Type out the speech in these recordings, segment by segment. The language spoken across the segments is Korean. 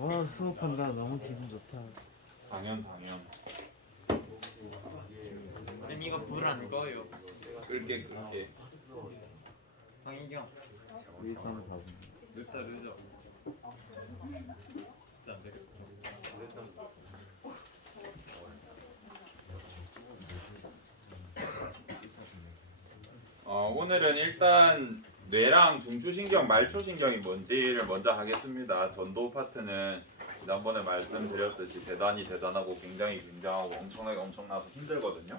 와 수업한다. 너무 기분 좋다. 당연. 쌤 이거 불 안 꺼요. 끌게. 황희경 1, 3, 4분. 늦어. 진짜 안 되겠어. 오늘은 일단 뇌랑 중추신경, 말초신경이 뭔지를 먼저 하겠습니다. 전도 파트는 지난번에 말씀드렸듯이 대단하고 굉장히 굉장하고 엄청나서 힘들거든요.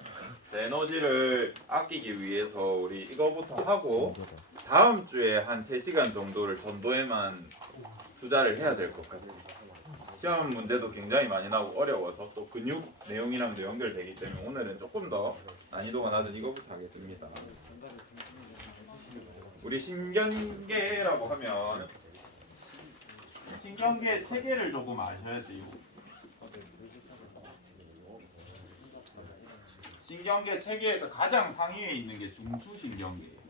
에너지를 아끼기 위해서 우리 이거부터 하고 다음 주에 한 3시간 정도를 전도에만 투자를 해야 될 것 같아요. 시험 문제도 굉장히 많이 나오고 어려워서 또 근육 내용이랑도 연결되기 때문에 오늘은 조금 더 난이도가 낮은 이거부터 하겠습니다. 우리 신경계라고 하면 신경계 체계를 조금 아셔야 돼요. 신경계 체계에서 가장 상위에 있는 게 중추신경계예요.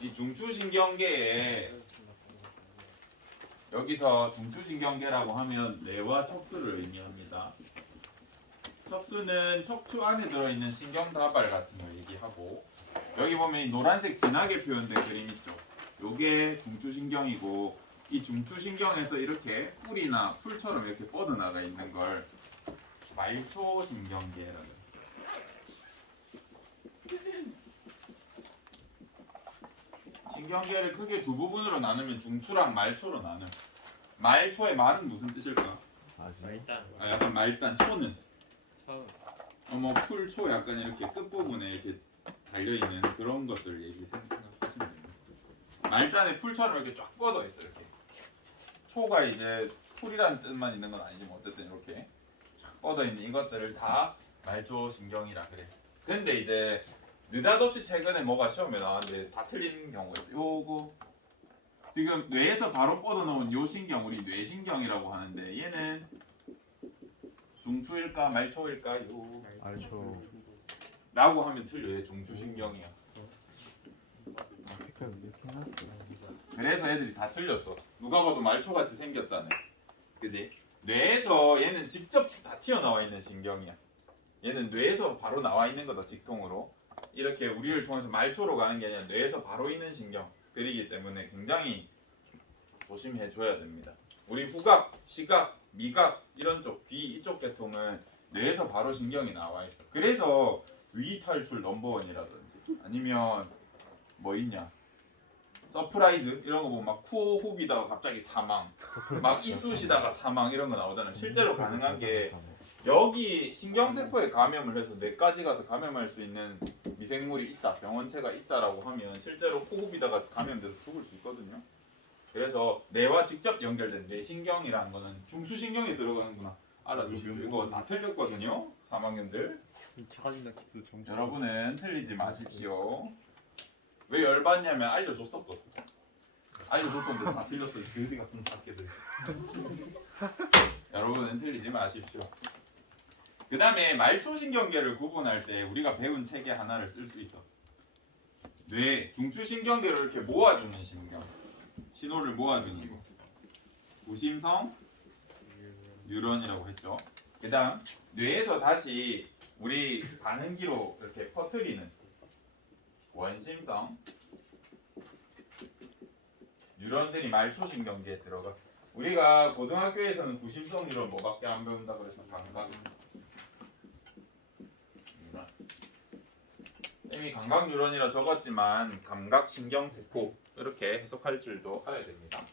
이 중추신경계에 여기서 중추신경계라고 하면 뇌와 척수를 의미합니다. 척수는 척추 안에 들어있는 신경다발 같은 걸 얘기하고 여기 보면 이 노란색 진하게 표현된 그림 있죠. 요게 중추신경이고 이 중추신경에서 이렇게 뿔이나 풀처럼 이렇게 뻗어나가 있는 걸 말초신경계라고 해요. 신경계를 크게 두 부분으로 나누면 중추랑 말초로 나눠요. 말초의 말은 무슨 뜻일까? 일단 약간 말단 초는 처음 풀초 약간 이렇게 끝부분에 이렇게 달려있는 그런 것들 생각하시면 됩니다. 말단에 풀처럼 이렇게 쫙 뻗어 있어 이렇게. 초가 이제 풀이라는 뜻만 있는 건 아니지만 어쨌든 이렇게 쫙 뻗어 있는 이것들을 다 말초신경이라 그래. 근데 이제 느닷없이 최근에 뭐가 시험에 나왔는데 다 틀린 경우가 있어. 요거 지금 뇌에서 바로 뻗어나온 요 신경 우리 뇌신경이라고 하는데 얘는 중추일까 말초일까요? 알죠. 라고 하면 틀려요. 중추신경이야. 색깔 이렇게 해놨어. 그래서 애들이 다 틀렸어. 누가 봐도 말초같이 생겼잖아요. 그지? 뇌에서 얘는 직접 다 튀어나와 있는 신경이야. 얘는 뇌에서 바로 나와 있는 거다 직통으로. 이렇게 우리를 통해서 말초로 가는 게 아니라 뇌에서 바로 있는 신경들이기 때문에 굉장히 조심해 줘야 됩니다. 우리 후각, 시각, 미각 이런 쪽, 귀 이쪽 계통은 뇌에서 바로 신경이 나와 있어. 그래서 위탈출 넘버원이라든지 아니면 뭐 있냐? 서프라이즈 이런 거 보면 막 쿠어 호흡이다가 갑자기 사망, 막 이쑤시다가 사망 이런 거 나오잖아요. 실제로 가능한 게 여기 신경세포에 감염을 해서 뇌까지 가서 감염할 수 있는 미생물이 있다, 병원체가 있다라고 하면 실제로 호흡이다가 감염돼서 죽을 수 있거든요. 그래서 뇌와 직접 연결된 뇌신경이라는 거는 중추신경에 들어가는구나. 알아두시고 이거 다 틀렸거든요. 3학년들. 여러분은 틀리지 마십시오. 왜 열받냐면 알려줬었거든. 알려줬었는데 다 틀렸어요. 그지 같은 새끼들. 여러분은 틀리지 마십시오. 그 다음에 말초신경계를 구분할 때 우리가 배운 체계 하나를 쓸 수 있어. 뇌, 중추신경계를 이렇게 모아주는 신경. 신호를 모아주는 거. 구심성 뉴런이라고 했죠. 그 다음 뇌에서 다시 우리 반응기로 이렇게 퍼뜨리는 원심성 뉴런들이 말초신경계에 들어가. 우리가 고등학교에서는 구심성 뉴런 뭐밖에 안 배운다 그래서 감각 뉴런. 쌤이 감각 뉴런이라 적었지만 감각 신경세포 이렇게 해석할 줄도 알아야 됩니다.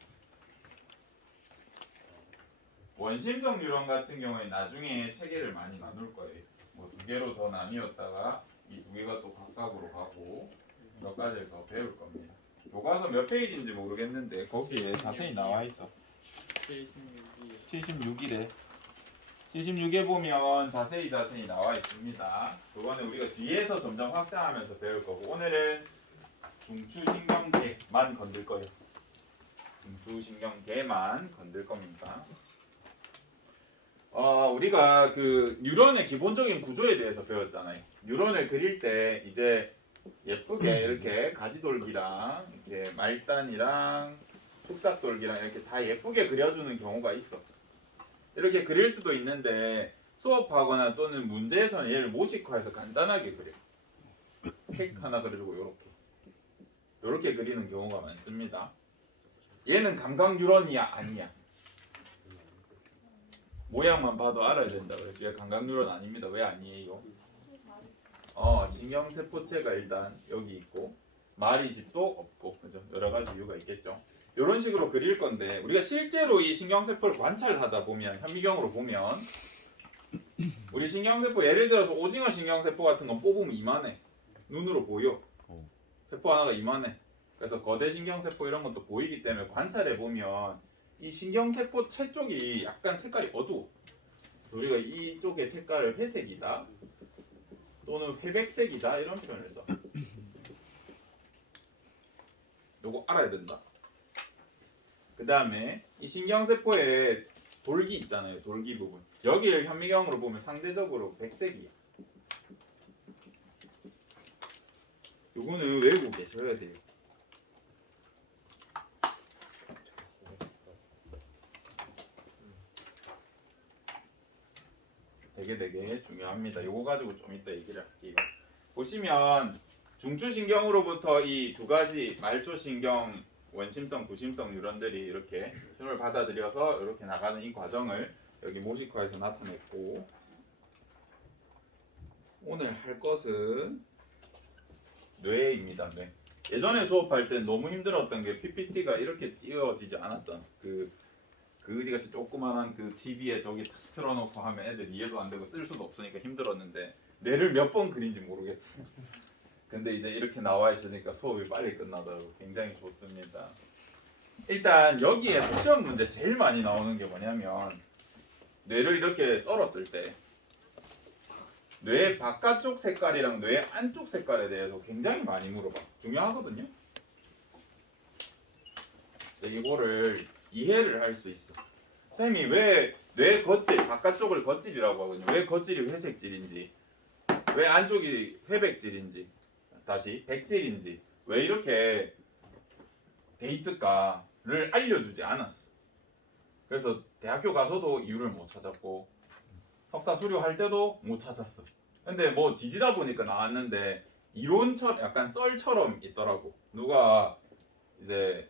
원심성 뉴런 같은 경우에 나중에 체계를 많이 나눌 거예요. 뭐 2개로 더 나뉘었다가 이 2개가 또 각각으로 가고 몇 가지를 더 배울 겁니다. 교과서 몇 페이지인지 모르겠는데 거기에 자세히 나와 있어. 76이래. 76에 보면 자세히 나와 있습니다. 그거는 우리가 뒤에서 점점 확장하면서 배울 거고 오늘은 중추신경계만 건들 거예요. 중추신경계만 건들 겁니다. 우리가 그 뉴런의 기본적인 구조에 대해서 배웠잖아요. 뉴런을 그릴 때 이제 예쁘게 이렇게 가지돌기랑 이렇게 말단이랑 축삭돌기랑 이렇게 다 예쁘게 그려주는 경우가 있어. 이렇게 그릴 수도 있는데 수업하거나 또는 문제에서는 얘를 모식화해서 간단하게 그려. 케이크 하나 그려주고 요렇게 그리는 경우가 많습니다. 얘는 감각 뉴런이야 아니야? 모양만 봐도 알아야 된다고요. 얘 감각 뉴런 아닙니다. 왜 아니에요? 신경세포체가 일단 여기 있고 마리집도 없고 그죠? 여러 가지 이유가 있겠죠. 이런 식으로 그릴 건데 우리가 실제로 이 신경세포를 관찰하다 보면 현미경으로 보면 우리 신경세포 예를 들어서 오징어 신경세포 같은 건 뽑으면 이만해. 눈으로 보여. 세포 하나가 이만해. 그래서 거대 신경세포 이런 것도 보이기 때문에 관찰해 보면 이 신경세포체 쪽이 약간 색깔이 어두워. 그래서 우리가 이쪽의 색깔을 회색이다 또는 회백색이다 이런 표현을 써. 요거 알아야 된다. 그 다음에 이 신경세포에 돌기 있잖아요. 돌기 부분. 여기를 현미경으로 보면 상대적으로 백색이야. 요거는 외우고 계셔야 돼요. 되게 중요합니다. 요거 가지고 좀 이따 얘기를 할게요. 보시면 중추신경으로부터 이 두 가지 말초신경 원심성, 부심성 뉴런들이 이렇게 힘을 받아들여서 이렇게 나가는 이 과정을 여기 모식화해서 나타냈고 오늘 할 것은 뇌입니다. 뇌. 예전에 수업할 때 너무 힘들었던 게 PPT가 이렇게 띄워지지 않았잖아. 그 의지같이 조그만한 그 TV에 저기 탁 틀어놓고 하면 애들 이해도 안 되고 쓸 수도 없으니까 힘들었는데 뇌를 몇 번 그린지 모르겠어요. 근데 이제 이렇게 나와 있으니까 수업이 빨리 끝나더라고요. 굉장히 좋습니다. 일단 여기에서 시험 문제 제일 많이 나오는 게 뭐냐면 뇌를 이렇게 썰었을 때 뇌 바깥쪽 색깔이랑 뇌 안쪽 색깔에 대해서 굉장히 많이 물어봐. 중요하거든요. 이거를 이해를 할 수 있어. 선생님이 왜 뇌 겉질, 바깥쪽을 겉질이라고 하거든요. 왜 겉질이 회색질인지, 왜 안쪽이 회백질인지, 다시 백질인지, 왜 이렇게 돼 있을까를 알려주지 않았어. 그래서 대학교 가서도 이유를 못 찾았고 석사 수료할 때도 못 찾았어. 근데 뭐 뒤지다 보니까 나왔는데 이론처럼 약간 썰처럼 있더라고. 누가 이제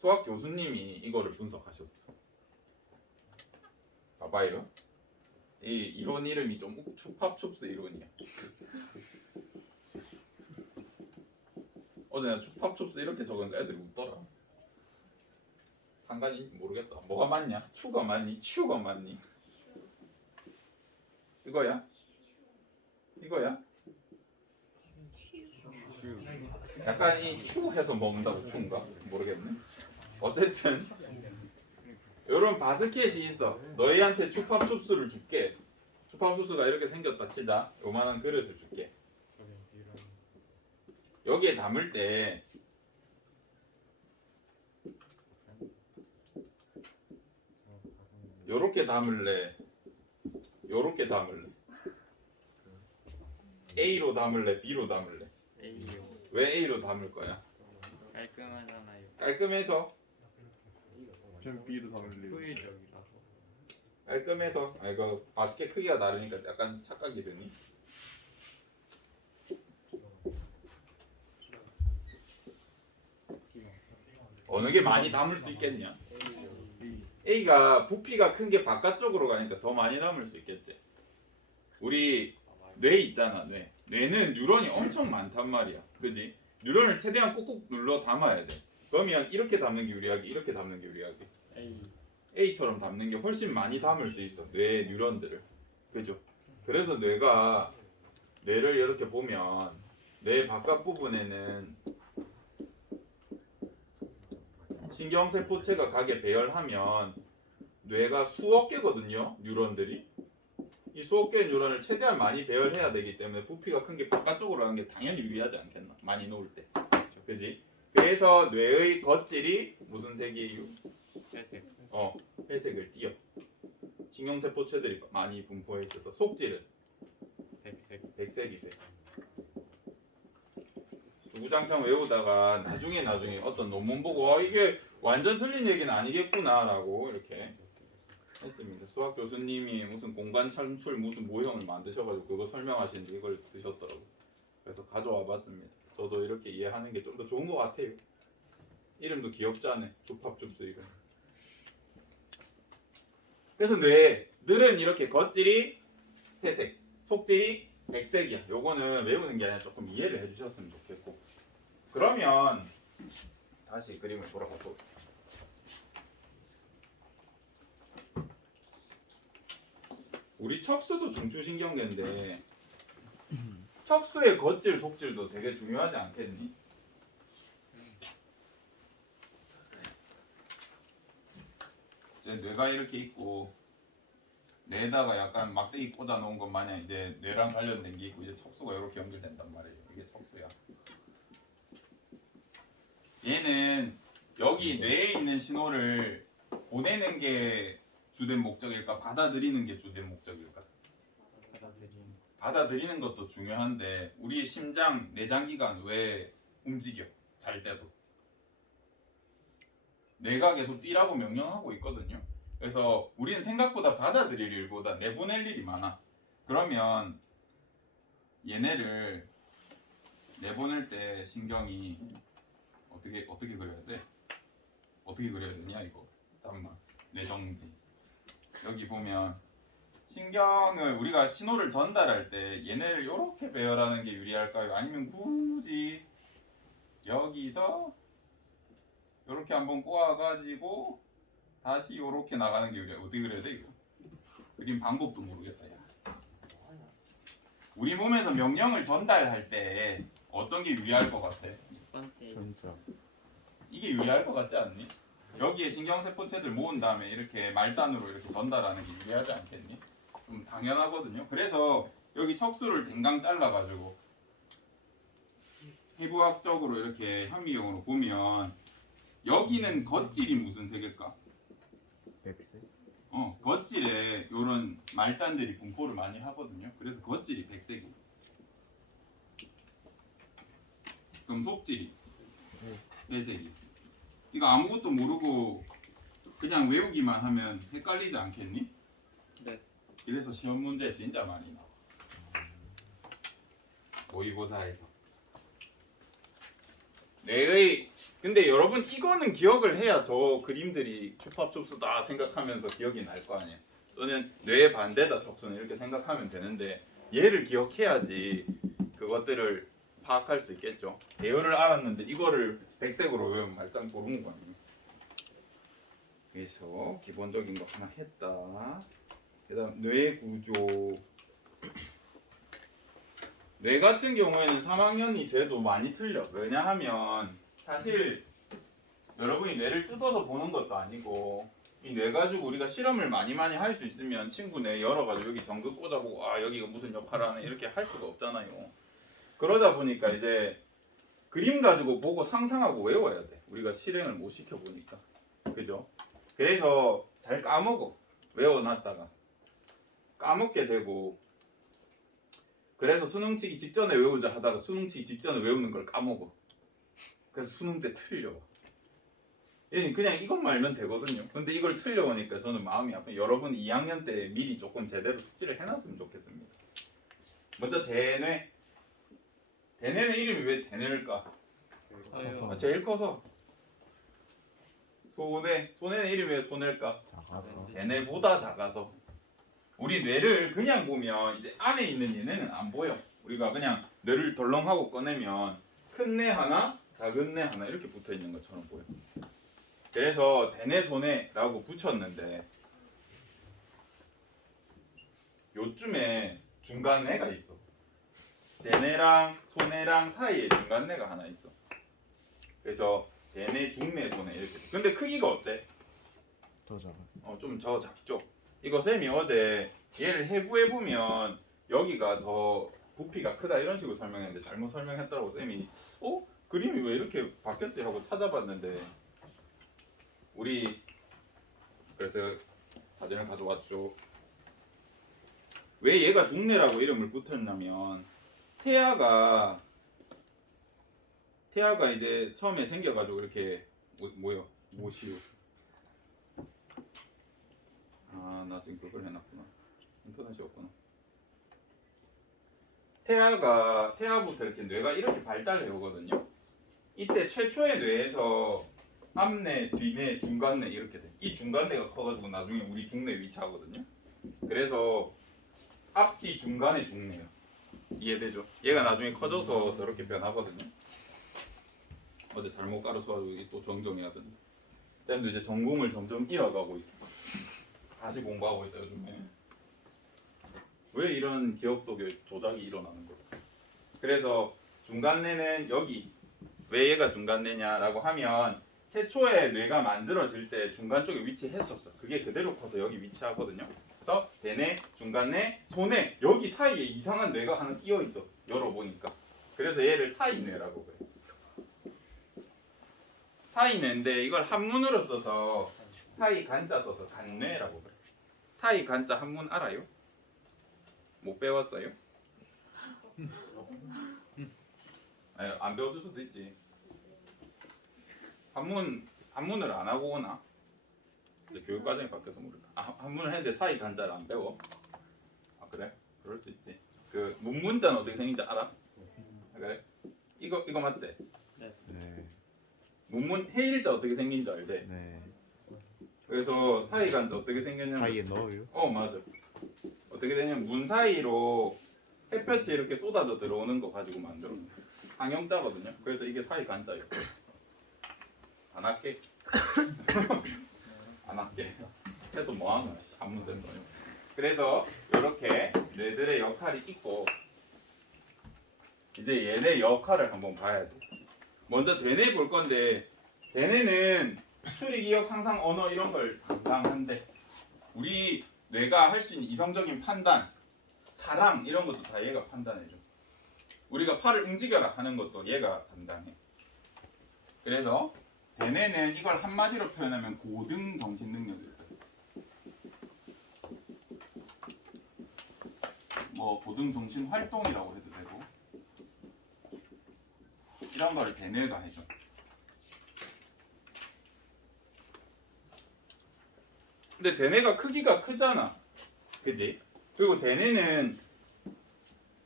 수학 교수님이 이거를 분석하셨어. 봐봐요. 이 이론 이름이 좀 추팝춥스 이론이야. 어제 내가 추팝춥스 이렇게 적으니까 애들이 웃더라. 상관이 모르겠다. 뭐가 맞냐? 추가 맞니? 추가 맞니? 이거야? 이거야? 약간 이 추해서 먹는다고 추인가? 모르겠네. 어쨌든 요런 바스켓이 있어. 너희한테 추팝춥스를 줄게. 추팝춥스가 이렇게 생겼다 치자. 요만한 그릇을 줄게. 여기에 담을 때 요렇게 담을래? 요렇게 담을래? A로 담을래? B로 담을래? A요. 왜 A로 담을 거야? 깔끔하잖아요. 깔끔해서? 전 B로 담을래요. 효율적이라서. 깔끔해서? 아 이거 바스켓 크기가 다르니까 약간 착각이 드니? 어느 게 많이 담을 수 있겠냐? A가 부피가 큰 게 바깥쪽으로 가니까 더 많이 담을 수 있겠지. 우리 뇌 있잖아. 뇌는 뉴런이 엄청 많단 말이야. 그지? 뉴런을 최대한 꾹꾹 눌러 담아야 돼. 그러면 이렇게 담는 게 유리하게, 이렇게 담는 게 유리하게. A. A처럼 담는 게 훨씬 많이 담을 수 있어. 뇌 뉴런들을. 그죠? 그래서 뇌를 이렇게 보면 뇌 바깥 부분에는 신경세포체가 가게 배열하면 뇌가 수억 개거든요. 뉴런들이. 이 수억 개의 뉴런을 최대한 많이 배열해야 되기 때문에 부피가 큰 게 바깥쪽으로 가는 게 당연히 유리하지 않겠나? 많이 놓을 때. 그지? 그래서 뇌의 겉질이 무슨 색이에요? 회색. 회색을 띄어. 신경세포체들이 많이 분포해 있어서 속질은 백색. 백색이 돼. 주구장창 외우다가 나중에 어떤 논문 보고 이게 완전 틀린 얘기는 아니겠구나라고 이렇게 했습니다. 수학 교수님이 무슨 공간 창출 무슨 모형을 만드셔가지고 그거 설명하시는데 이걸 드셨더라고요. 그래서 가져와 봤습니다. 저도 이렇게 이해하는 게 좀 더 좋은 것 같아요. 이름도 귀엽잖아요. 줍합줍스 이름. 그래서 뇌들은 이렇게 겉질이 회색, 속질이 백색이야. 요거는 외우는 게 아니라 조금 이해를 해주셨으면 좋겠고. 그러면 다시 그림을 돌아가서 우리 척수도 중추신경계인데 척수의 겉질, 속질도 되게 중요하지 않겠니? 이제 뇌가 이렇게 있고 뇌에다가 약간 막대기 꽂아 놓은 것 마냥 이제 뇌랑 관련된 게 있고 이제 척수가 이렇게 연결된단 말이에요. 이게 척수야. 얘는 여기 뇌에 있는 신호를 보내는 게 주된 목적일까? 받아들이는 게 주된 목적일까? 받아들이는. 받아들이는 것도 중요한데 우리 심장, 내장기관 왜 움직여? 잘 때도 뇌가 계속 뛰라고 명령하고 있거든요. 그래서 우리는 생각보다 받아들일 일보다 내보낼 일이 많아. 그러면 얘네를 내보낼 때 신경이 어떻게 그려야 돼? 어떻게 그려야 되냐 이거. 잠깐만. 뇌정지. 여기 보면 신경을 우리가 신호를 전달할 때 얘네를 이렇게 배열하는 게 유리할까요? 아니면 굳이 여기서 이렇게 한번 꼬아가지고 다시 이렇게 나가는 게 유리해. 어떻게 그려야 돼 이거? 그림 방법도 모르겠다 야. 우리 몸에서 명령을 전달할 때 어떤 게 유리할 것 같아? 번째. 진짜. 이게 유리할 것 같지 않니? 여기에 신경세포체들 모은 다음에 이렇게 말단으로 이렇게 전달하는 게 유리하지 않겠니? 좀 당연하거든요. 그래서 여기 척수를 댕강 잘라가지고 해부학적으로 이렇게 현미경으로 보면 여기는 겉질이 무슨 색일까? 백색. 겉질에 이런 말단들이 분포를 많이 하거든요. 그래서 겉질이 백색이에요. 그럼 속질이 회색이. 이거 아무것도 모르고 그냥 외우기만 하면 헷갈리지 않겠니? 네. 그래서 시험 문제 진짜 많이 나와. 모의고사에서. 근데 여러분 이거는 기억을 해야 저 그림들이 춥합춥수다 생각하면서 기억이 날 거 아니에요. 또는 뇌의 반대다 척수는 이렇게 생각하면 되는데 얘를 기억해야지 그것들을 파악할 수 있겠죠. 배열을 알았는데 이거를 백색으로 외우면 말짱 모르는 거 아니에요. 그래서 기본적인 거 하나 했다. 그다음 뇌 구조. 뇌 같은 경우에는 3학년이 돼도 많이 틀려. 왜냐하면 사실 여러분이 뇌를 뜯어서 보는 것도 아니고 이 뇌 가지고 우리가 실험을 많이 할 수 있으면 친구 뇌 열어가지고 여기 전극 꽂아보고 아 여기가 무슨 역할을 하네 이렇게 할 수가 없잖아요. 그러다 보니까 이제 그림 가지고 보고 상상하고 외워야 돼. 우리가 실행을 못 시켜보니까. 그죠? 그래서 잘 까먹어. 외워놨다가 까먹게 되고 그래서 수능 치기 직전에 외우자 하다가 수능 치기 직전에 외우는 걸 까먹어. 그래서 수능 때 틀려. 그냥 이것만 알면 되거든요. 근데 이걸 틀려오니까 저는 마음이 아파요. 여러분 2학년 때 미리 조금 제대로 숙지를 해놨으면 좋겠습니다. 먼저 대뇌. 대뇌는 이름이 왜 대뇌일까? 커요. 제일 커서. 소뇌. 소뇌는 이름이 왜 소뇌일까? 작아서. 대뇌보다 작아서. 우리 뇌를 그냥 보면 이제 안에 있는 얘네는 안 보여. 우리가 그냥 뇌를 덜렁하고 꺼내면 큰 뇌 하나, 작은 뇌 하나 이렇게 붙어 있는 것처럼 보여. 그래서 대뇌 소뇌라고 붙였는데 요쯤에 중간 뇌가 있어. 대뇌랑 소뇌랑 사이에 중간 뇌가 하나 있어. 그래서 대뇌, 중뇌, 소뇌 이렇게. 근데 크기가 어때? 더 작아. 좀 더 작죠. 이거 쌤이 어제 얘를 해부해 보면 여기가 더 부피가 크다 이런 식으로 설명했는데 잘못 설명했더라고 쌤이. 그림이 왜 이렇게 바뀌었지 하고 찾아봤는데 우리 그래서 사진을 가져왔죠. 왜 얘가 중뇌라고 이름을 붙였냐면 태아가 태아가 이제 처음에 생겨가지고 이렇게 뭐요? 뭐시요? 아, 나 지금 그걸 해놨구나. 인터넷이 없구나. 태아부터 이렇게 뇌가 이렇게 발달해 오거든요. 이때 최초의 뇌에서 앞뇌, 뒤뇌, 중간뇌 이렇게 돼. 이 중간뇌가 커가지고 나중에 우리 중뇌 위치하거든요. 그래서 앞뒤 중간의 중뇌예요. 이해되죠? 얘가 나중에 커져서 저렇게 변하거든요. 어제 잘못 가르쳐가지고 또 정정해야 된다. 쌤도 이제 전공을 점점 잃어가고 있어. 다시 공부하고 있다 요즘에. 왜 이런 기억 속에 조작이 일어나는 거야? 그래서 중간뇌는 여기. 왜 얘가 중간뇌냐라고 하면 최초의 뇌가 만들어질 때 중간 쪽에 위치했었어. 그게 그대로 커서 여기 위치하거든요. 그래서 대뇌, 중간뇌, 소뇌 여기 사이에 이상한 뇌가 하나 끼어 있어. 열어보니까. 그래서 얘를 사이뇌라고 그래. 사이뇌인데 이걸 한문으로 써서 사이 간자 써서 간뇌라고 그래. 사이 간자 한문 알아요? 못 배웠어요? 아니, 안 배웠을 수도 있지. 한문을 안 하고 오나? 근데 교육 과정이 바뀌어서 모를까. 아, 한문을 했는데 사이 간자를 안 배워? 아 그래? 그럴 수 있지. 그 문문자는 어떻게 생긴지 알아? 아, 그래? 이거 맞지? 네. 문문 해일자 어떻게 생긴지 알지? 네. 그래서 사이 간자 어떻게 생겼냐면 사이에 넣어요? 맞아. 어떻게 되냐면 문 사이로 햇볕이 이렇게 쏟아져 들어오는 거 가지고 만들었어. 항형자거든요. 그래서 이게 사이 간자예요. 안 할게. 안 할게. 해서 뭐 하는 거야? 한문센 거요. 그래서 이렇게 뇌들의 역할이 있고 이제 얘네 역할을 한번 봐야 돼. 먼저 대뇌 볼 건데 대뇌는 추리, 기억, 상상, 언어 이런 걸 담당한데 우리 뇌가 할 수 있는 이성적인 판단, 사랑 이런 것도 다 얘가 판단해줘. 우리가 팔을 움직여라 하는 것도 얘가 담당해. 그래서 대뇌는 이걸 한마디로 표현하면 고등 정신 능력이에요. 뭐 고등 정신 활동이라고 해도 되고 이런 거를 대뇌가 해줘. 근데 대뇌가 크기가 크잖아. 그지? 그리고 대뇌는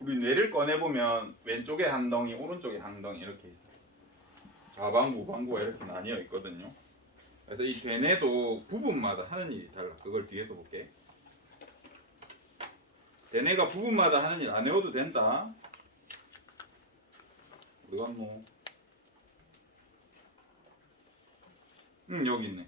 우리 뇌를 꺼내보면 왼쪽에 한 덩이, 오른쪽에 한 덩이 이렇게 있어. 좌방구, 우방구가 이렇게 나뉘어 있거든요. 그래서 이 대뇌도 부분마다 하는 일이 달라. 그걸 뒤에서 볼게. 대뇌가 부분마다 하는 일 안 외워도 된다. 어디 갔노? 여기 있네.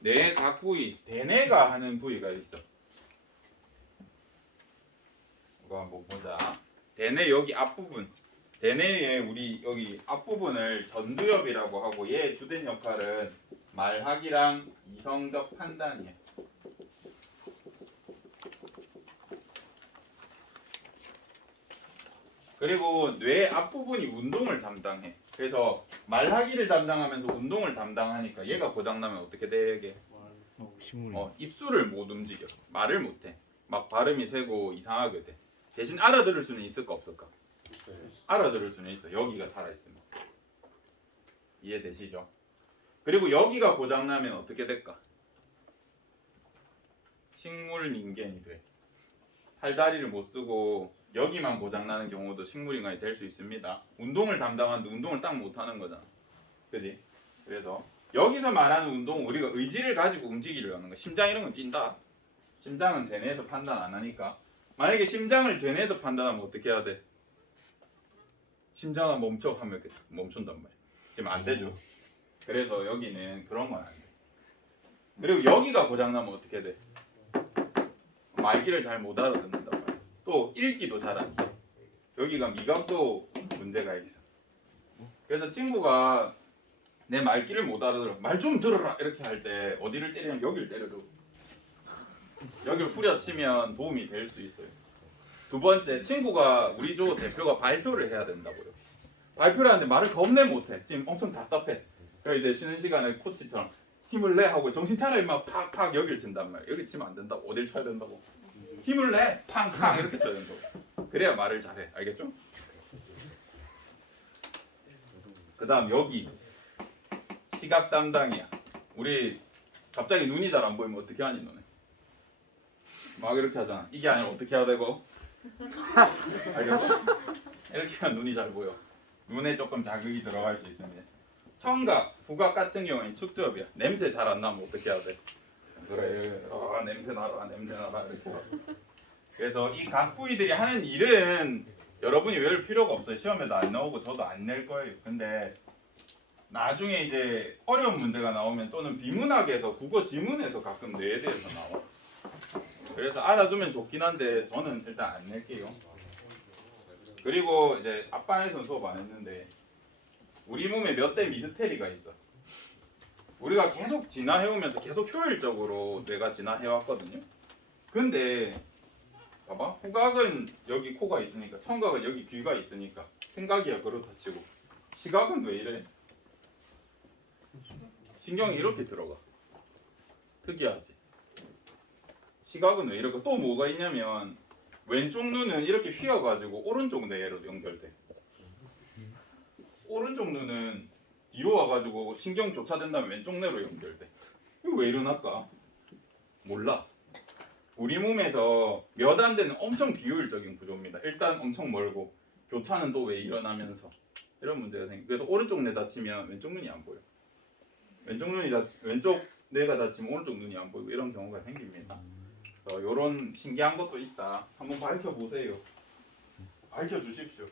뇌 각 부위, 대뇌가 하는 부위가 있어. 이거 한번 보자. 대뇌 여기 앞부분. 대뇌의 우리 여기 앞부분을 전두엽이라고 하고 얘의 주된 역할은 말하기랑 이성적 판단이야. 그리고 뇌 앞부분이 운동을 담당해. 그래서 말하기를 담당하면서 운동을 담당하니까 얘가 고장나면 어떻게 되게? 식물이. 입술을 못 움직여. 말을 못해. 막 발음이 새고 이상하게 돼. 대신 알아들을 수는 있을까 없을까? 알아들을 수는 있어. 여기가 살아있으면. 이해되시죠? 그리고 여기가 고장나면 어떻게 될까? 식물인간이 돼. 팔다리를 못 쓰고 여기만 고장나는 경우도 식물인간이 될 수 있습니다. 운동을 담당하는데 운동을 싹 못하는 거잖아. 그지? 그래서 여기서 말하는 운동은 우리가 의지를 가지고 움직이려고 하는 거야. 심장 이런 건 뛴다. 심장은 대뇌에서 판단 안 하니까. 만약에 심장을 대뇌에서 판단하면 어떻게 해야 돼? 심장아 멈춰 하면 이렇게 멈춘단 말이야. 지금 안 되죠. 그래서 여기는 그런 건 안 돼. 그리고 여기가 고장나면 어떻게 돼? 말귀를 잘 못 알아듣는단 말이야. 또 읽기도 잘 안 돼. 여기가 미각도 문제가 있어. 그래서 친구가 내 말귀를 못 알아들어. 말 좀 들어라 이렇게 할 때 어디를 때리면 여기를 때려줘. 여기를 후려치면 도움이 될 수 있어요. 두 번째, 친구가 우리 조 대표가 발표를 해야 된다고요. 발표를 하는데 말을 겁내 못해. 지금 엄청 답답해. 그래서 이제 쉬는 시간에 코치처럼 힘을 내 하고 정신 차려 임마 팍팍 여길 친단 말이야. 여기 치면 안 된다고. 어딜 쳐야 된다고? 힘을 내 팡팡 이렇게 쳐야 된다고. 그래야 말을 잘해. 알겠죠? 그다음 여기 시각 담당이야. 우리 갑자기 눈이 잘 안 보이면 어떻게 하니 너네? 막 이렇게 하잖아. 이게 아니라 어떻게 해야 되고? 알겠어? 이렇게 하면 눈이 잘 보여. 눈에 조금 자극이 들어갈 수 있습니다. 청각, 후각 같은 경우에는 축두엽이야. 냄새 잘 안 나면 어떻게 해야 돼? 그래, 냄새 나라, 냄새 나라 이렇게. 그래서 이 각 부위들이 하는 일은 여러분이 외울 필요가 없어요. 시험에도 안 나오고 저도 안 낼 거예요. 근데 나중에 이제 어려운 문제가 나오면 또는 비문학에서 국어 지문에서 가끔 뇌에 대해서 나와. 그래서 알아두면 좋긴 한데 저는 일단 안 낼게요. 그리고 이제 앞반에서는 수업 안 했는데 우리 몸에 몇 대 미스테리가 있어. 우리가 계속 진화해오면서 계속 효율적으로 뇌가 진화해왔거든요. 근데 봐봐, 후각은 여기 코가 있으니까, 청각은 여기 귀가 있으니까 생각이야 그렇다 치고, 시각은 왜 이래? 신경이 이렇게 들어가. 특이하지? 시각은 왜 이렇게? 또 뭐가 있냐면 왼쪽 눈은 이렇게 휘어가지고 오른쪽 뇌로 연결돼. 오른쪽 눈은 뒤로 와가지고 신경 교차된다면 왼쪽 뇌로 연결돼. 이거 왜 일어날까? 몰라. 우리 몸에서 몇 안 되는 엄청 비효율적인 구조입니다. 일단 엄청 멀고 교차는 또 왜 일어나면서 이런 문제가 생겨. 그래서 오른쪽 뇌 다치면 왼쪽 눈이 안 보여. 왼쪽 뇌가 다치면 오른쪽 눈이 안 보이고 이런 경우가 생깁니다. 이런 신기한 것도 있다. 한번 밝혀보세요. 밝혀주십시오.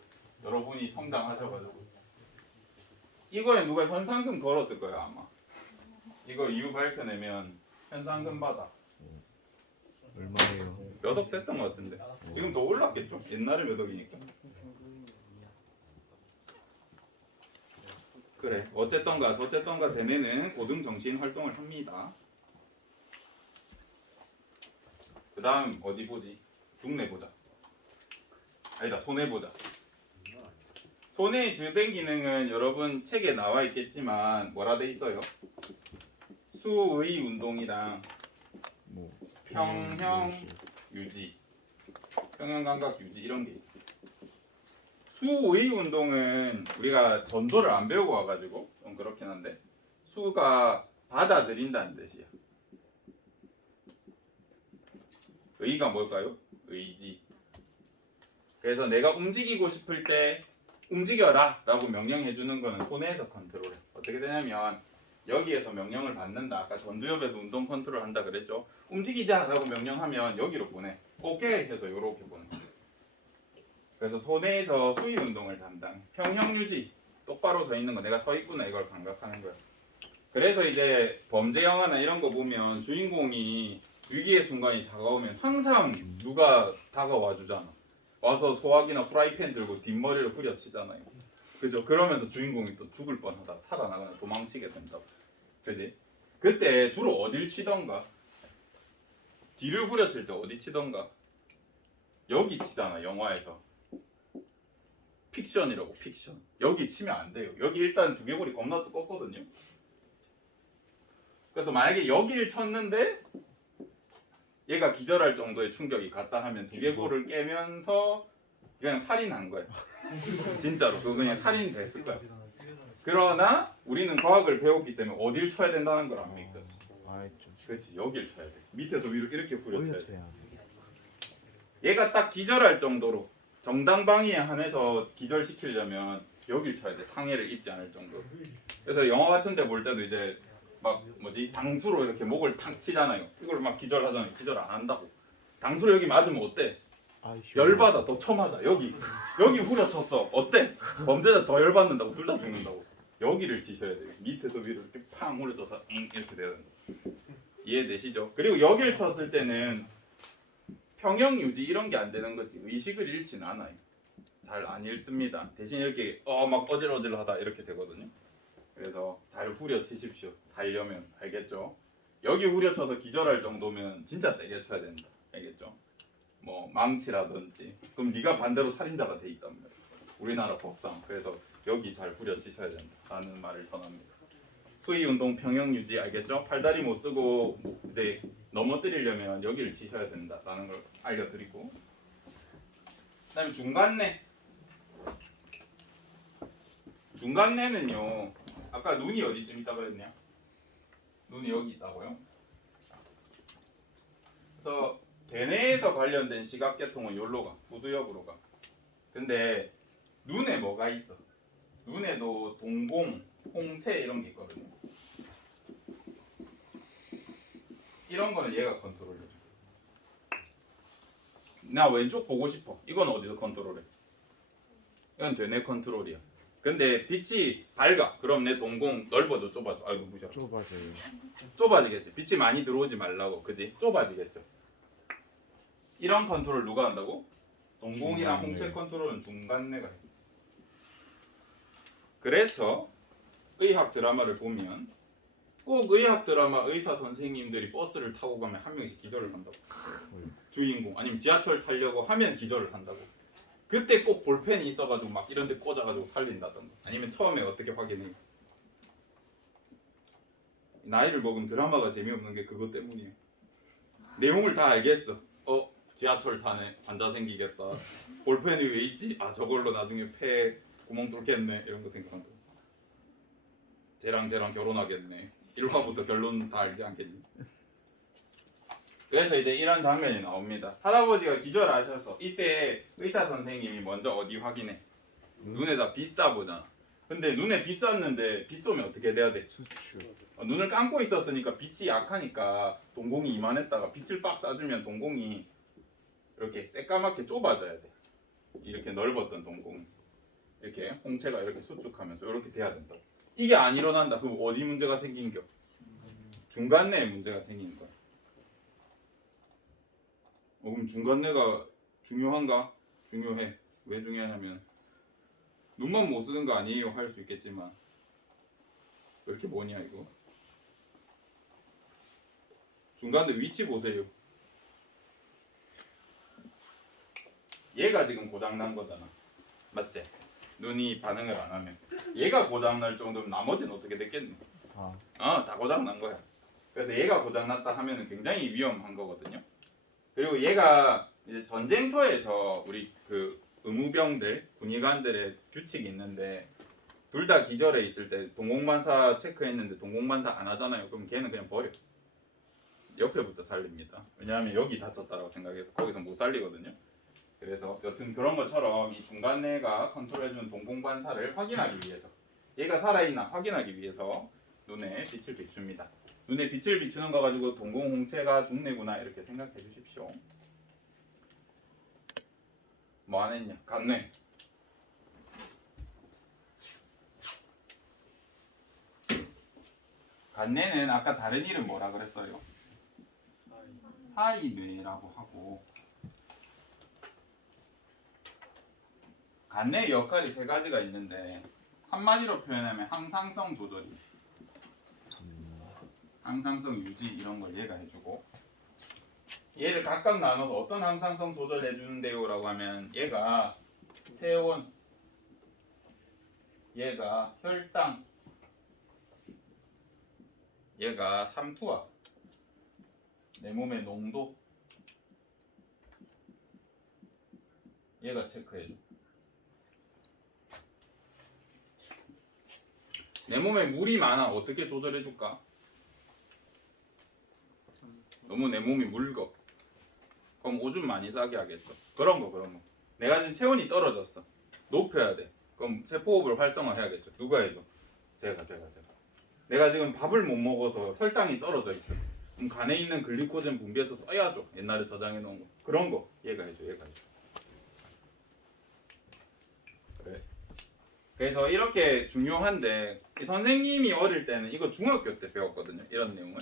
여러분이 성장하셔가지고. 이거에 누가 현상금 걸었을 거야 아마. 이거 이유 밝혀내면 현상금 받아. 얼마예요? 몇 억 됐던 것 같은데. 지금 더 올랐겠죠? 옛날에 몇 억이니까. 그래. 어쨌던가 저쨌던가 대뇌는 고등정신 활동을 합니다. 그 다음 어디 보지? 중뇌 보자. 아니다, 손해 보자. 손해의 주된 기능은 여러분 책에 나와 있겠지만 뭐라 돼 있어요? 수의 운동이랑 뭐 평형 유지, 평형 감각 유지 이런 게 있어. 수의 운동은 우리가 전도를 안 배우고 와가지고 좀 그렇긴 한데 수가 받아들인다는 뜻이야. 의가 뭘까요? 의지. 그래서 내가 움직이고 싶을 때 움직여라 라고 명령해 주는 거는 손에서 컨트롤해. 어떻게 되냐면 여기에서 명령을 받는다. 아까 전두엽에서 운동 컨트롤 한다 그랬죠. 움직이자 라고 명령하면 여기로 보내. 오케이 해서 요렇게 보내. 그래서 손에서 수위 운동을 담당. 평형 유지. 똑바로 서 있는 거 내가 서 있구나 이걸 감각하는 거야. 그래서 이제 범죄 영화나 이런 거 보면 주인공이 위기의 순간이 다가오면 항상 누가 다가와 주잖아. 와서 소화기나 프라이팬 들고 뒷머리를 후려치잖아요. 그죠? 그러면서 주인공이 또 죽을 뻔하다 살아나거나 도망치게 된다고. 그지? 그때 주로 어딜 치던가? 뒤를 후려칠 때 어디 치던가? 여기 치잖아 영화에서. 픽션이라고 픽션. 여기 치면 안 돼요. 여기 일단 두개골이 겁나 두껍거든요. 그래서 만약에 여기를 쳤는데 얘가 기절할 정도의 충격이 갔다 하면 두개골을 깨면서 그냥 살인한 거야. 진짜로 그거 그냥 살인이 됐을 거야. 그러나 우리는 과학을 배웠기 때문에 어딜 쳐야 된다는 걸 안 믿거든. 그렇지, 여길 쳐야 돼. 밑에서 위로 이렇게 후려쳐야 돼. 얘가 딱 기절할 정도로 정당방위에 한해서 기절시키려면 여길 쳐야 돼. 상해를 입지 않을 정도로. 그래서 영화 같은 데 볼 때도 이제 막 당수로 이렇게 목을 탁 치잖아요. 이걸 막 기절하잖아요. 기절 안 한다고. 당수로 여기 맞으면 어때? 열받아. 더 쳐맞아. 여기 후려쳤어. 어때? 범죄자 더 열받는다고. 둘 다 죽는다고. 여기를 치셔야 돼요. 밑에서 위로 이렇게 팡 후려쳐서 이렇게 되는. 이해되시죠? 그리고 여기를 쳤을 때는 평형 유지 이런 게 안 되는 거지. 의식을 잃지는 않아요. 잘 안 잃습니다. 대신 이렇게 막 어질어질하다 이렇게 되거든요. 그래서 잘 후려치십시오. 살려면. 알겠죠? 여기 후려쳐서 기절할 정도면 진짜 세게 쳐야 된다. 알겠죠? 뭐 망치라든지. 그럼 네가 반대로 살인자가 돼 있단 말이야. 우리나라 법상. 그래서 여기 잘 후려치셔야 된다라는 말을 전합니다. 수위 운동 평형 유지 알겠죠? 팔다리 못 쓰고 이제 넘어뜨리려면 여기를 치셔야 된다라는 걸 알려드리고, 그다음에 중간내. 중간내는요, 아까 눈이 어디쯤 있다고 그랬냐? 눈이 여기 있다고요? 그래서 대뇌에서 관련된 시각계통은 여기로 가, 후두역으로 가. 근데 눈에 뭐가 있어? 눈에도 동공, 홍채 이런 게 있거든요. 이런 거는 얘가 컨트롤해줘. 나 왼쪽 보고 싶어. 이건 어디서 컨트롤해? 이건 되뇌 컨트롤이야. 근데 빛이 밝아. 그럼 내 동공 넓어져, 좁아져? 아이고 무시하. 좁아져요. 좁아지겠지. 빛이 많이 들어오지 말라고, 그지? 좁아지겠죠. 이런 컨트롤 누가 한다고? 동공이랑 중간내. 홍채 컨트롤은 중간내가 해. 그래서 의학 드라마를 보면 꼭 의학 드라마 의사 선생님들이 버스를 타고 가면 한 명씩 기절을 한다고. 주인공 아니면 지하철 타려고 하면 기절을 한다고. 그때 꼭 볼펜이 있어가지고 막 이런 데 꽂아가지고 살린다던가. 아니면 처음에 어떻게 확인해? 나이를 먹으면 드라마가 재미없는 게 그것 때문이에요. 내용을 다 알겠어. 지하철 타네. 환자 생기겠다. 볼펜이 왜 있지? 아 저걸로 나중에 폐 구멍 뚫겠네. 이런 거 생각한다. 쟤랑 결혼하겠네. 1화부터 결론 다 알지 않겠니? 그래서 이제 이런 장면이 나옵니다. 할아버지가 기절하셔서 이때 의사 선생님이 먼저 어디 확인해? 눈에다 빛 쏴보잖아. 근데 눈에 빛 쐈는데 빛 쏘면 어떻게 돼야 돼? 수축. 눈을 감고 있었으니까 빛이 약하니까 동공이 이만했다가 빛을 빡 쏴주면 동공이 이렇게 새까맣게 좁아져야 돼. 이렇게 넓었던 동공이 이렇게 홍채가 이렇게 수축하면서 이렇게 돼야 된다. 이게 안 일어난다. 그럼 어디 문제가 생긴겨? 중간내에 문제가 생기는 거야. 그럼 중간내가 중요한가? 중요해. 왜 중요하냐면 눈만 못 쓰는 거 아니에요 할 수 있겠지만 왜 이렇게 뭐냐 이거. 중간내 위치 보세요. 얘가 지금 고장난 거잖아. 맞지? 눈이 반응을 안 하면 얘가 고장날 정도면 나머지는 어떻게 됐겠니? 다 고장난 거야. 그래서 얘가 고장났다 하면은 굉장히 위험한 거거든요. 그리고 얘가 이제 전쟁터에서 우리 그 의무병들, 군의관들의 규칙이 있는데 둘 다 기절해 있을 때 동공반사 체크했는데 동공반사 안 하잖아요. 그럼 걔는 그냥 버려. 옆에부터 살립니다. 왜냐하면 여기 다쳤다라고 생각해서 거기서 못 살리거든요. 그래서 여튼 그런 것처럼 이 중간내가 컨트롤해주는 동공반사를 확인하기 위해서 얘가 살아있나 확인하기 위해서 눈에 빛을 비춥니다. 눈에 빛을 비추는 거 가지고 동공홍채가 중내구나 이렇게 생각해 주십시오. 뭐 안 했냐? 간뇌. 간뇌는 아까 다른 이름 뭐라 그랬어요? 사이뇌라고 하고 간뇌의 역할이 세 가지가 있는데 한마디로 표현하면 항상성 조절이 항상성 유지 이런 걸 얘가 해주고 얘를 각각 나눠서 어떤 항상성 조절을 해주는데요 라고 하면 얘가 체온 얘가 혈당 얘가 삼투압 내 몸의 농도 얘가 체크해줘. 내 몸에 물이 많아 어떻게 조절해줄까? 너무 내 몸이 묽어. 그럼 오줌 많이 싸게 하겠죠. 그런 거. 내가 지금 체온이 떨어졌어. 높여야 돼. 그럼 세포호흡을 활성화해야겠죠. 누가 해줘? 제가. 내가 지금 밥을 못 먹어서 혈당이 떨어져 있어. 그럼 간에 있는 글리코젠 분비해서 써야죠. 옛날에 저장해 놓은 거. 그런 거 얘가 해줘. 그래. 그래서 이렇게 중요한데 이 선생님이 어릴 때는 이거 중학교 때 배웠거든요. 이런 내용을.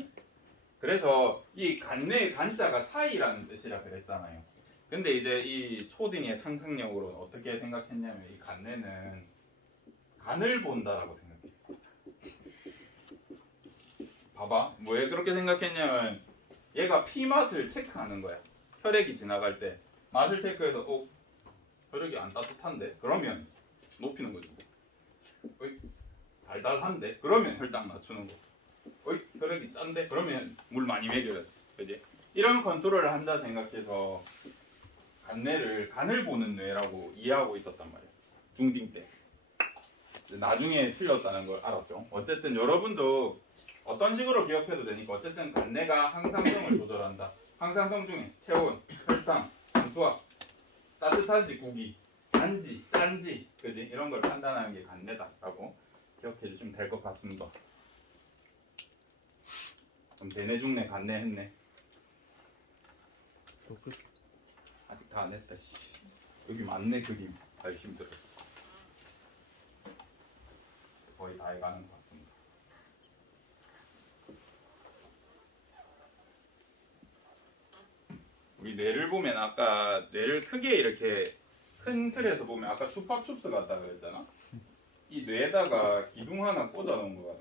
그래서 이 간뇌의 간자가 사이라는 뜻이라 그랬잖아요. 근데 이제 이 초딩의 상상력으로 어떻게 생각했냐면 이 간뇌는 간을 본다라고 생각했어. 봐봐. 왜 그렇게 생각했냐면 얘가 피 맛을 체크하는 거야. 혈액이 지나갈 때 맛을 체크해서 혈액이 안 따뜻한데 그러면 높이는 거지. 달달한데 그러면 혈당 낮추는 거. 혈액이 짠데 그러면 물 많이 먹여야지. 그지? 이런 컨트롤을 한다 생각해서 간을 보는 뇌라고 이해하고 있었단 말이야. 중딩 때. 나중에 틀렸다는 걸 알았죠. 어쨌든 여러분도 어떤 식으로 기억해도 되니까 어쨌든 간내가 항상성을 조절한다. 항상성 중에 체온, 혈당, 상투압, 따뜻한지 고기, 단지, 짠지, 그지? 이런 걸 판단하는 게 간내다라고 기억해 주시면 될 것 같습니다. 그럼 대뇌중내 간내 했네. 또 끝. 아직 다 안 했다. 씨. 여기 맞네 그림. 아유 힘들어. 거의 다 해가는 것 같습니다. 우리 뇌를 보면 아까 뇌를 크게 이렇게 큰 틀에서 보면 아까 춥밥춥스 같다 그랬잖아. 이 뇌에다가 기둥 하나 꽂아 놓은 것 같아.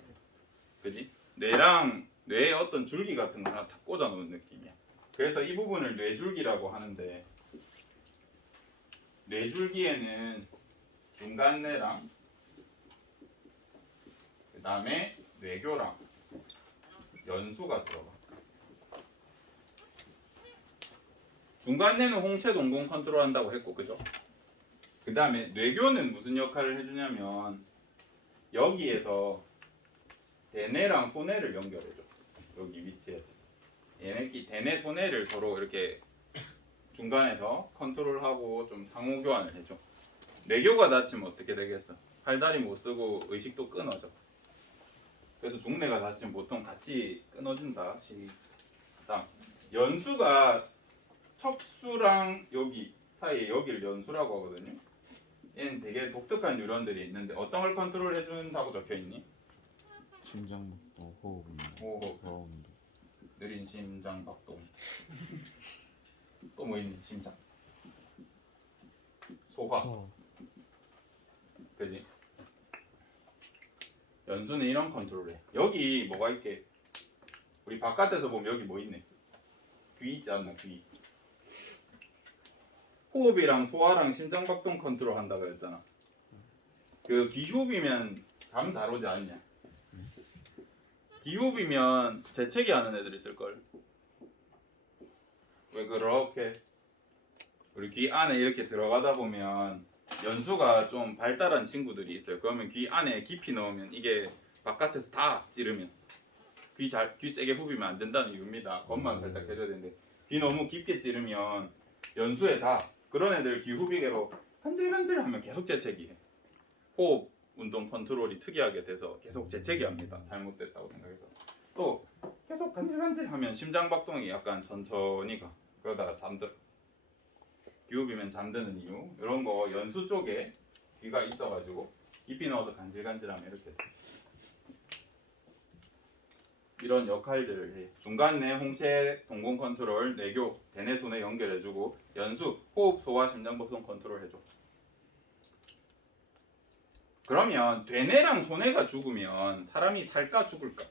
그지? 뇌랑 뇌에 어떤 줄기 같은 거 하나 다 꽂아 놓은 느낌이야. 그래서 이 부분을 뇌줄기라고 하는데 뇌줄기에는 중간뇌랑 그 다음에 뇌교랑 연수가 들어가. 중간뇌는 홍채 동공 컨트롤 한다고 했고, 그죠? 그 다음에 뇌교는 무슨 역할을 해주냐면 여기에서 대뇌랑 소뇌를 연결해줘. 여기 위치에 얘네끼 대뇌 소뇌를 서로 이렇게 중간에서 컨트롤하고 좀 상호 교환을 해줘. 뇌교가 다치면 어떻게 되겠어? 팔다리 못 쓰고 의식도 끊어져. 그래서 중뇌가 다치면 보통 같이 끊어진다. 그다음 연수가 척수랑 여기 사이에 여기를 연수라고 하거든요. 얘는 되게 독특한 뉴런들이 있는데 어떤 걸 컨트롤 해준다고 적혀 있니? 심장박동, 호흡운동, 호흡, 저음도. 느린 심장 박동. 또 뭐 있니? 심장. 소화. 그지? 연수는 이런 컨트롤해. 여기 뭐가 있게? 우리 바깥에서 보면 여기 뭐 있네? 귀 있지 않나? 귀. 호흡이랑 소화랑 심장박동 컨트롤 한다 그랬잖아. 그 기호흡이면 잠 잘 오지 않냐? 기호흡이면 재채기 하는 애들 있을걸. 왜 그렇게? 우리 귀 안에 이렇게 들어가다 보면 연수가 좀 발달한 친구들이 있어요. 그러면 귀 안에 깊이 넣으면 이게 바깥에서 다 찌르면 귀 세게 후비면 안 된다는 이유입니다. 겉만 살짝 해줘야 되는데 귀 너무 깊게 찌르면 연수에 다 그런 애들 귀 후비계로 간질간질 하면 계속 재채기해. 호흡 운동 컨트롤이 특이하게 돼서 계속 재채기 합니다. 잘못됐다고 생각해서. 또 계속 간질간질 하면 심장박동이 약간 천천히 가. 그러다가 잠들어. 기호비면 잠드는 이유 이런 거 연수 쪽에 귀가 있어가지고 깊이 넣어서 간질간질하면 이렇게 돼. 이런 역할들을 해. 중간내 홍채 동공 컨트롤, 뇌교, 대뇌 손에 연결해주고 연수, 호흡, 소화, 심장박동 컨트롤 해줘. 그러면 대뇌랑 소뇌가 죽으면 사람이 살까 죽을까?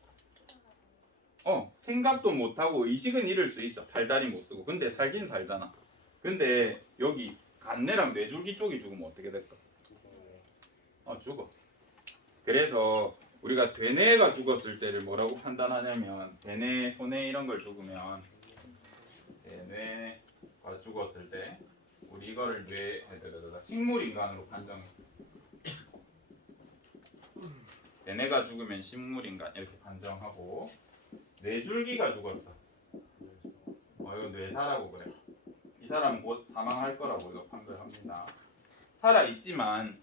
생각도 못하고 의식은 잃을 수 있어. 팔다리 못 쓰고. 근데 살긴 살잖아. 근데 여기 간내랑 뇌줄기 쪽이 죽으면 어떻게 될까? 죽어. 그래서 우리가 대뇌가 죽었을 때를 뭐라고 판단하냐면 대뇌, 소뇌 이런 걸 죽으면 대뇌가 죽었을 때 우리 이거를 식물인간으로 판정해. 대뇌가 죽으면 식물인간 이렇게 판정하고 뇌줄기가 죽었어. 이거 뇌사라고 그래. 이 사람은 곧 사망할 거라고 이거 판별합니다. 살아있지만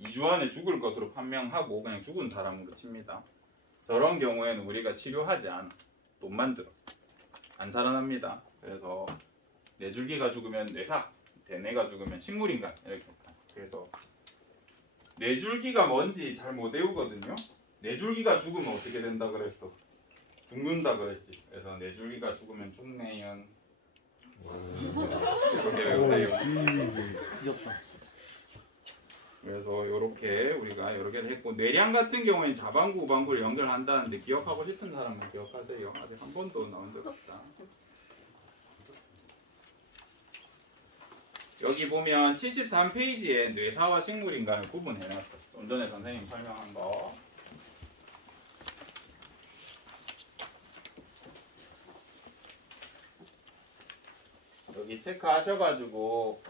2주 안에 죽을 것으로 판명하고 그냥 죽은 사람으로 칩니다. 저런 경우에는 우리가 치료하지 않아. 돈만 들어. 안 살아납니다. 그래서 뇌줄기가 죽으면 뇌사, 대뇌가 죽으면 식물인간 이렇게. 그래서 뇌줄기가 뭔지 잘 못 외우거든요. 뇌줄기가 죽으면 어떻게 된다 그랬어? 죽는다 그랬지. 그래서 뇌줄기가 죽으면 죽네요. 이렇게 외우세요. 뒤졌다. 그래서 이렇게 우리가 여러 개를 했고 뇌량 같은 경우에는 자반구, 우반구를 연결한다는데 기억하고 싶은 사람은 기억하세요. 아직 한 번도 나온 적 없다. 여기 보면 73페이지에 뇌사와 식물인간을 구분해놨어. 좀 전에 선생님 설명한 거. 여기 체크하셔가지고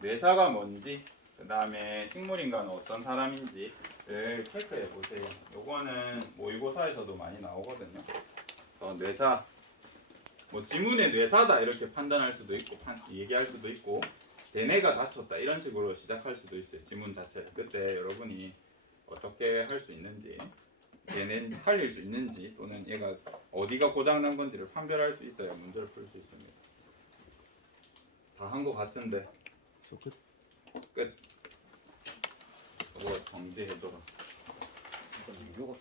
뇌사가 뭔지 그 다음에 식물인간은 어떤 사람인지를 체크해 보세요. 요거는 모의고사에서도 많이 나오거든요. 뇌사 뭐 지문에 뇌사다 이렇게 판단할 수도 있고 얘기할 수도 있고 대뇌가 다쳤다 이런 식으로 시작할 수도 있어요. 지문 자체를 그때 여러분이 어떻게 할 수 있는지 얘는 살릴 수 있는지 또는 얘가 어디가 고장난 건지를 판별할 수 있어야 문제를 풀 수 있습니다. 다 한 것 같은데 끝. 이거 정지해줘라. 이거